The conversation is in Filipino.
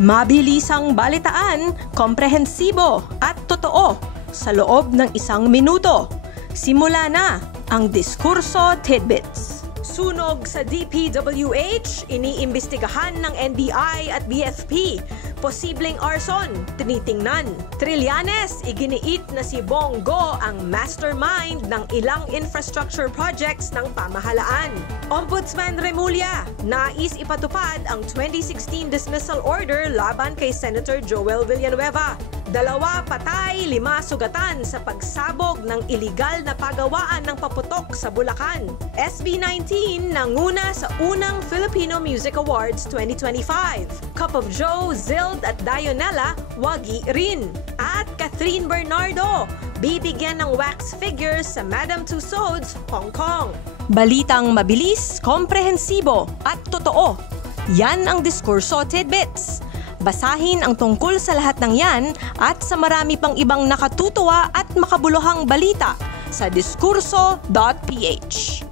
Mabilisang balitaan, komprehensibo at totoo sa loob ng 1 minuto. Simula na ang Diskurso Tidbits. Sunog sa DPWH, iniimbestigahan ng NBI at BFP. Posibleng arson, tinitingnan. Trillanes, iginiit na si Bongo ang mastermind ng ilang infrastructure projects ng pamahalaan. Ombudsman Remulla, nais ipatupad ang 2016 dismissal order laban kay Senator Joel Villanueva. 2 patay, 5 sugatan sa pagsabog ng iligal na pagawaan ng paputok sa Bulacan. SB19 nanguna sa unang Filipino Music Awards 2025. Cup of Joe, Zild at Dionella, wagi rin. At Catherine Bernardo, bibigyan ng wax figures sa Madame Tussauds, Hong Kong. Balitang mabilis, komprehensibo at totoo. Yan ang Diskurso Tidbits. Basahin ang tungkol sa lahat ng yan at sa marami pang ibang nakatutuwa at makabuluhang balita sa diskurso.ph.